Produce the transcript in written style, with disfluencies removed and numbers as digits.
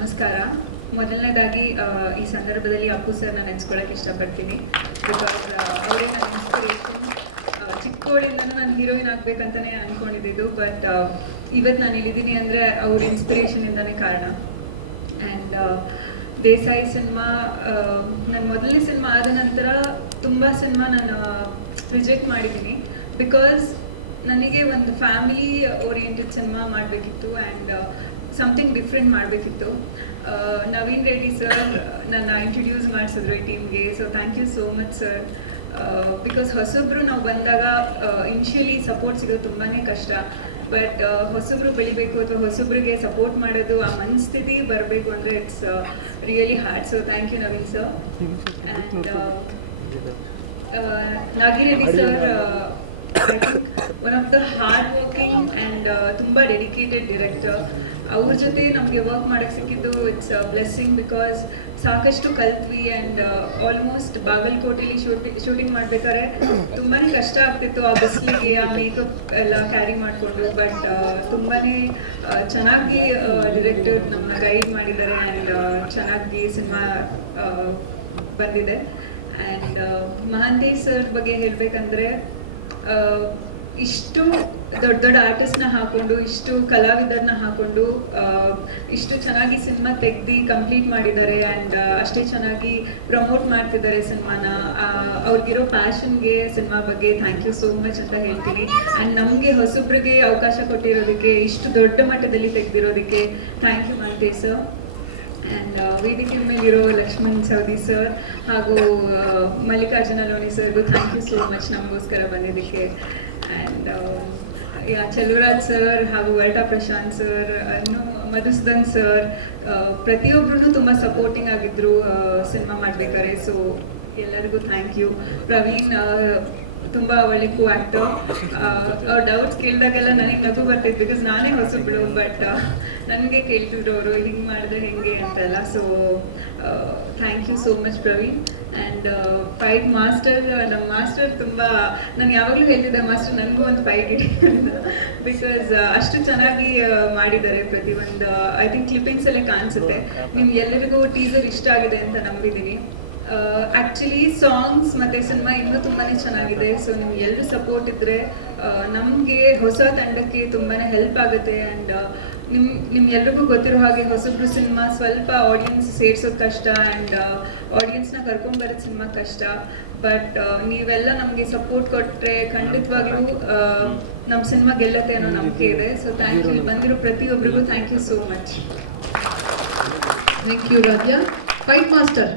ನಮಸ್ಕಾರ. ಮೊದಲನೇದಾಗಿ ಈ ಸಂದರ್ಭದಲ್ಲಿ ಅಪ್ಪು ಸರ್ನ ನೆನೆಸ್ಕೊಳ್ಳೋಕೆ ಇಷ್ಟಪಡ್ತೀನಿ. ಬಿಕಾಸ್ ಅವರೇ ನನ್ನ ಇನ್ಸ್ಪಿರೇಷನ್. ಚಿಕ್ಕವಳಿಂದನೂ ನಾನು ಹೀರೋಯಿನ್ ಆಗಬೇಕಂತಲೇ ಅಂದ್ಕೊಂಡಿದ್ದು. ಬಟ್ ಇವತ್ತು ನಾನು ಇಲ್ಲಿದ್ದೀನಿ ಅಂದರೆ ಅವ್ರ ಇನ್ಸ್ಪಿರೇಷನಿಂದನೇ ಕಾರಣ. ಆ್ಯಂಡ್ ದೇಸಾಯಿ ಸಿನಿಮಾ ನನ್ನ ಮೊದಲನೇ ಸಿನಿಮಾ ಆದ ನಂತರ ತುಂಬ ಸಿನಿಮಾ ನಾನು ರಿಜೆಕ್ಟ್ ಮಾಡಿದ್ದೀನಿ. ಬಿಕಾಸ್ ನನಗೆ ಒಂದು ಫ್ಯಾಮಿಲಿ ಓರಿಯೆಂಟೆಡ್ ಸಿನಿಮಾ ಮಾಡಬೇಕಿತ್ತು ಆ್ಯಂಡ್ ಸಮಥಿಂಗ್ ಡಿಫ್ರೆಂಟ್ ಮಾಡಬೇಕಿತ್ತು. ನವೀನ್ ರೆಡ್ಡಿ ಸರ್ ನನ್ನ ಇಂಟ್ರೊಡ್ಯೂಸ್ ಮಾಡಿಸಿದ್ರು ಈ ಟೀಮ್ಗೆ. So thank you so much sir. Because ಹೊಸೊಬ್ಬರು ನಾವು ಬಂದಾಗ ಇನಿಷಿಯಲಿ ಸಪೋರ್ಟ್ ಸಿಗೋದು ತುಂಬಾ ಕಷ್ಟ. ಬಟ್ ಹೊಸೊಬ್ಬರು ಬೆಳಿಬೇಕು ಅಥವಾ ಹೊಸೊಬ್ಬರಿಗೆ ಸಪೋರ್ಟ್ ಮಾಡೋದು ಆ ಮನಸ್ಥಿತಿ ಬರಬೇಕು ಅಂದರೆ it's really hard. So thank you Naveen sir. And Nagireddy sir one of the hard working and ತುಂಬ ಡೆಡಿಕೇಟೆಡ್ ಡಿರೆಕ್ಟರ್. ಅವ್ರ ಜೊತೆ ನಮಗೆ ವರ್ಕ್ ಮಾಡೋಕ್ಕೆ ಸಿಕ್ಕಿದ್ದು ಇಟ್ಸ್ ಬ್ಲೆಸ್ಸಿಂಗ್. ಬಿಕಾಸ್ ಸಾಕಷ್ಟು ಕಲ್ತ್ವಿ ಆ್ಯಂಡ್ ಆಲ್ಮೋಸ್ಟ್ ಬಾಗಲಕೋಟೆಯಲ್ಲಿ ಶೂಟಿಂಗ್ ಮಾಡಬೇಕಾದ್ರೆ ತುಂಬಾ ಕಷ್ಟ ಆಗ್ತಿತ್ತು. ಆ ಬಿಸಿಲಿಗೆ ಆ ಮೇಕಪ್ ಎಲ್ಲ ಕ್ಯಾರಿ ಮಾಡಿಕೊಂಡು. ಬಟ್ ತುಂಬಾ ಚೆನ್ನಾಗಿ ಡಿರೆಕ್ಟರ್ ನಮ್ಮನ್ನ ಗೈಡ್ ಮಾಡಿದ್ದಾರೆ ಆ್ಯಂಡ್ ಚೆನ್ನಾಗಿ ಸಿನಿಮಾ ಬಂದಿದೆ. ಆ್ಯಂಡ್ ಮಹಾಂತೇಶ್ ಸರ್ ಬಗ್ಗೆ ಹೇಳಬೇಕಂದ್ರೆ ಇಷ್ಟು ದೊಡ್ಡ ದೊಡ್ಡ ಆರ್ಟಿಸ್ಟ್ನ ಹಾಕೊಂಡು ಇಷ್ಟು ಕಲಾವಿದರನ್ನ ಹಾಕೊಂಡು ಇಷ್ಟು ಚೆನ್ನಾಗಿ ಸಿನಿಮಾ ತೆಗ್ದು ಕಂಪ್ಲೀಟ್ ಮಾಡಿದ್ದಾರೆ. ಆ್ಯಂಡ್ ಅಷ್ಟೇ ಚೆನ್ನಾಗಿ ಪ್ರಮೋಟ್ ಮಾಡ್ತಿದ್ದಾರೆ ಸಿನಿಮಾನ. ಅವ್ರಿಗಿರೋ ಪ್ಯಾಷನ್ಗೆ ಸಿನಿಮಾ ಬಗ್ಗೆ ಥ್ಯಾಂಕ್ ಯು ಸೋ ಮಚ್ ಅಂತ ಹೇಳ್ತೀನಿ. ಆ್ಯಂಡ್ ನಮಗೆ ಹೊಸಬ್ರಿಗೆ ಅವಕಾಶ ಕೊಟ್ಟಿರೋದಕ್ಕೆ, ಇಷ್ಟು ದೊಡ್ಡ ಮಟ್ಟದಲ್ಲಿ ತೆಗೆದಿರೋದಕ್ಕೆ thank you Mahantesh sir. And ವೇದಿಕೆ ಮೇಲಿರೋ ಲಕ್ಷ್ಮಣ್ ಸವದಿ ಸರ್ ಹಾಗೂ ಮಲ್ಲಿಕಾರ್ಜುನ ಲೋಣಿ ಸರ್ಗೂ ಥ್ಯಾಂಕ್ ಯು ಸೋ ಮಚ್ ನಮಗೋಸ್ಕರ ಬಂದಿದ್ದಕ್ಕೆ. ಆ್ಯಂಡ್ ಚೆಲುವರಾಜ್ ಸರ್ ಹಾಗೂ ವರ್ಟಾ ಪ್ರಶಾಂತ್ ಸರ್, ಇನ್ನು ಮಧುಸೂದನ್ ಸರ್, ಪ್ರತಿಯೊಬ್ಬರೂ ತುಂಬ ಸಪೋರ್ಟಿಂಗ್ ಆಗಿದ್ದರು ಸಿನಿಮಾ ಮಾಡಬೇಕಾದ್ರೆ. ಸೊ ಎಲ್ಲರಿಗೂ ಥ್ಯಾಂಕ್ ಯು. ಪ್ರವೀಣ್ ತುಂಬ ಒಳ್ಳೆ ಕೋ ಆ್ಯಕ್ಟರ್. ಅವ್ರ ಡೌಟ್ಸ್ ಕೇಳಿದಾಗೆಲ್ಲ ನನಗೆ ನಗು ಬರ್ತಿತ್ತು. ಬಿಕಾಸ್ ನಾನೇ ಹೊಸಬ್ಳು. ಬಟ್ ನನಗೆ ಕೇಳ್ತಿದ್ರು ಅವರು ಹಿಂಗೆ ಮಾಡಿದ್ರೆ ಹೆಂಗೆ ಅಂತೆಲ್ಲ. So thank you so much Praveen. And fight master, ನಮ್ಮ ಮಾಸ್ಟರ್ ತುಂಬ, ನಾನು ಯಾವಾಗಲೂ ಹೇಳ್ತಿದ್ದೆ ಮಾಸ್ಟರ್ ನನಗೂ ಒಂದು ಫೈಟ್ ಇಡಿ ಅಂತ. ಬಿಕಾಸ್ ಅಷ್ಟು ಚೆನ್ನಾಗಿ ಮಾಡಿದ್ದಾರೆ ಪ್ರತಿಯೊಂದು. ಐ ಥಿಂಕ್ ಕ್ಲಿಪ್ಪಿಂಗ್ಸಲ್ಲೇ ಕಾಣಿಸುತ್ತೆ. ನಿಮ್ಗೆ ಎಲ್ಲರಿಗೂ ಟೀಸರ್ ಇಷ್ಟ ಆಗಿದೆ ಅಂತ ನಂಬಿದ್ದೀನಿ. ಆ್ಯಕ್ಚುಲಿ ಸಾಂಗ್ಸ್ ಮತ್ತು ಸಿನಿಮಾ ಇನ್ನೂ ತುಂಬಾ ಚೆನ್ನಾಗಿದೆ. ಸೊ ನಿಮ್ಗೆ ಎಲ್ಲರೂ ಸಪೋರ್ಟ್ ಇದ್ದರೆ ನಮಗೆ ಹೊಸ ತಂಡಕ್ಕೆ ತುಂಬಾ ಹೆಲ್ಪ್ ಆಗುತ್ತೆ. ಆ್ಯಂಡ್ ನಿಮ್ಗೆಲ್ರಿಗೂ ಗೊತ್ತಿರೋ ಹಾಗೆ ಹೊಸಬ್ರು ಸಿನಿಮಾ ಸ್ವಲ್ಪ ಆಡಿಯನ್ಸ್ ಸೇರ್ಸೋದು ಕಷ್ಟ ಆ್ಯಂಡ್ ಆಡಿಯನ್ಸ್ನ ಕರ್ಕೊಂಡ್ಬರೋದು ಸಿನಿಮಾ ಕಷ್ಟ. ಬಟ್ ನೀವೆಲ್ಲ ನಮಗೆ ಸಪೋರ್ಟ್ ಕೊಟ್ಟರೆ ಖಂಡಿತವಾಗ್ಲೂ ನಮ್ಮ ಸಿನಿಮಾ ಗೆಲ್ಲತ್ತೆ ಅನ್ನೋ ನಂಬಿಕೆ ಇದೆ. So thank you. ಬಂದಿರೋ ಪ್ರತಿಯೊಬ್ಬರಿಗೂ thank you so much. Thank you ರಾಜ್ಯ. Fight master.